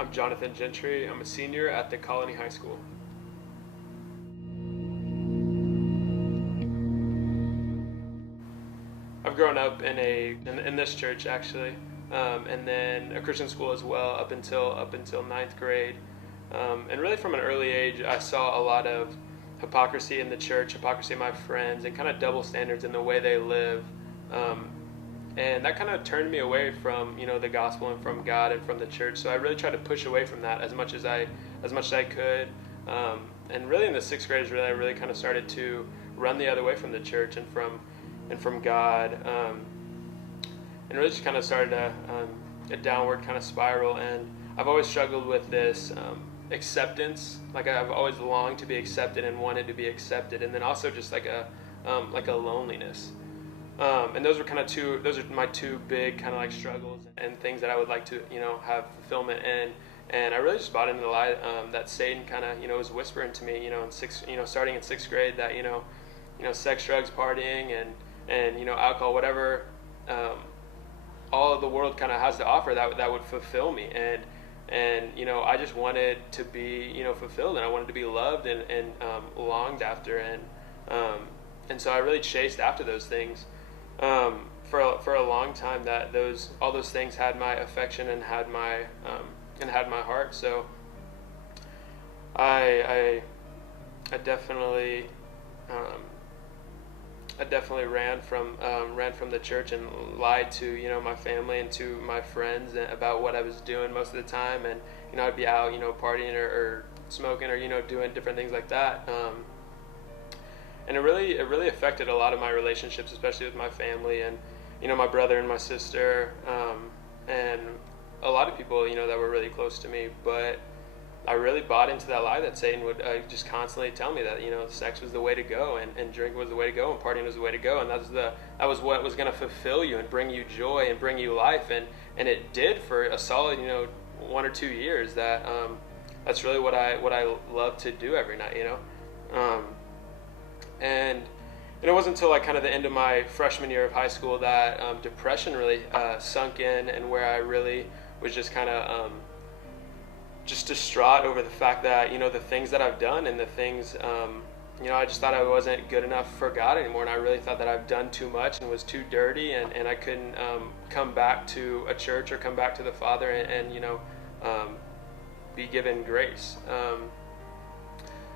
I'm Jonathan Gentry. I'm a senior at the Colony High School. I've grown up in this church actually, and then a Christian school as well up until ninth grade, and really from an early age I saw a lot of hypocrisy in the church, hypocrisy in my friends, and kind of double standards in the way they live, and that kind of turned me away from the gospel and from God and from the church. So I really tried to push away from that as much as I could, and really in the sixth grade is really I really kind of started to run the other way from the church and from God, and really just kind of started a downward kind of spiral. And I've always struggled with this acceptance. Like I've always longed to be accepted and wanted to be accepted, and then also just like a loneliness. And those are my two big kind of like struggles and things that I would like to have fulfillment in. And I really just bought into the lie that Satan kind of was whispering to me starting in sixth grade that sex, drugs, partying, and alcohol, whatever all of the world kind of has to offer that would fulfill me. And I just wanted to be fulfilled, and I wanted to be loved and longed after, and so I really chased after those things for a long time. That all those things had my affection and had my heart. So I definitely ran from the church and lied to my family and to my friends about what I was doing most of the time. And I'd be out partying or smoking or doing different things like that. And it really affected a lot of my relationships, especially with my family and my brother and my sister, and a lot of people that were really close to me. But I really bought into that lie that Satan would just constantly tell me that sex was the way to go, and drink was the way to go, and partying was the way to go, and that was what was going to fulfill you and bring you joy and bring you life, and it did for a solid 1 or 2 years. That's really what I love to do every night, and it wasn't until like kind of the end of my freshman year of high school that depression really sunk in, and where I really was just kind of just distraught over the fact that the things that I've done and the things I just thought I wasn't good enough for God anymore, and I really thought that I've done too much and was too dirty, and I couldn't come back to a church or come back to the Father and be given grace.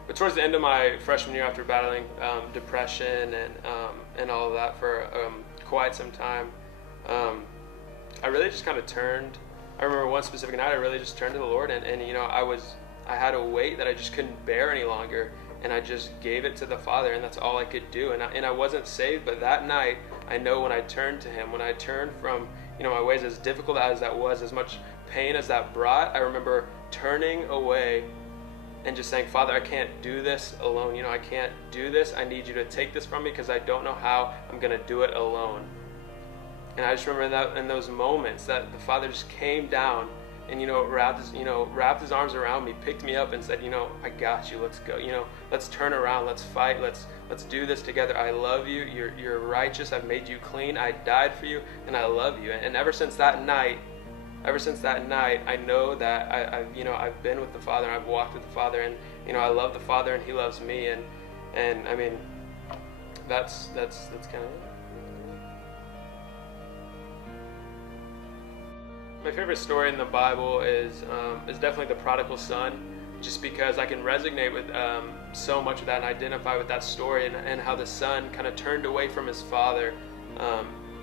But towards the end of my freshman year, after battling depression and all of that for quite some time, I really just kind of turned. I remember one specific night I really just turned to the Lord, and I had a weight that I just couldn't bear any longer, and I just gave it to the Father, and that's all I could do. And I wasn't saved, but that night I know when I turned to Him, when I turned from my ways, as difficult as that was, as much pain as that brought, I remember turning away and just saying, Father, I can't do this alone. I can't do this. I need you to take this from me, because I don't know how I'm going to do it alone. And I just remember that in those moments that the Father just came down and wrapped his arms around me, picked me up, and said, I got you. Let's go. Let's turn around. Let's fight. Let's do this together. I love you. You're righteous. I've made you clean. I died for you, and I love you. And ever since that night, I know that I've been with the Father, and I've walked with the Father, and I love the Father, and He loves me, and I mean, that's kind of it. My favorite story in the Bible is definitely the prodigal son, just because I can resonate with so much of that and identify with that story, and how the son kind of turned away from his father,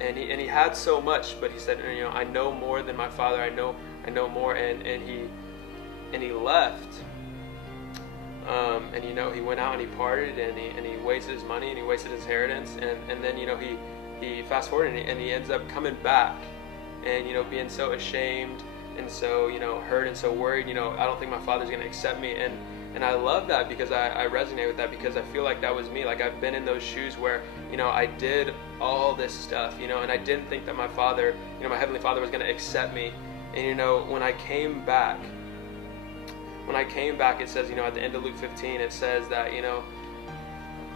and he had so much, but he said, I know more than my father. I know more, and he left, and he went out and he partied, and he wasted his money, and he wasted his inheritance, and then he fast forward, and he ends up coming back. And being so ashamed and so hurt and so worried, I don't think my Father's going to accept me, and I love that, because I resonate with that, because I feel like that was me. Like I've been in those shoes where I did all this stuff, and I didn't think that my Father, my Heavenly Father, was going to accept me. And when I came back, it says at the end of Luke 15, it says that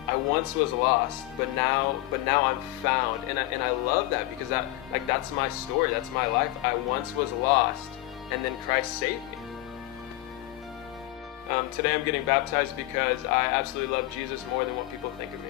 I once was lost, but now I'm found, and I love that, because that's my story, that's my life. I once was lost, and then Christ saved me. Today I'm getting baptized because I absolutely love Jesus more than what people think of me.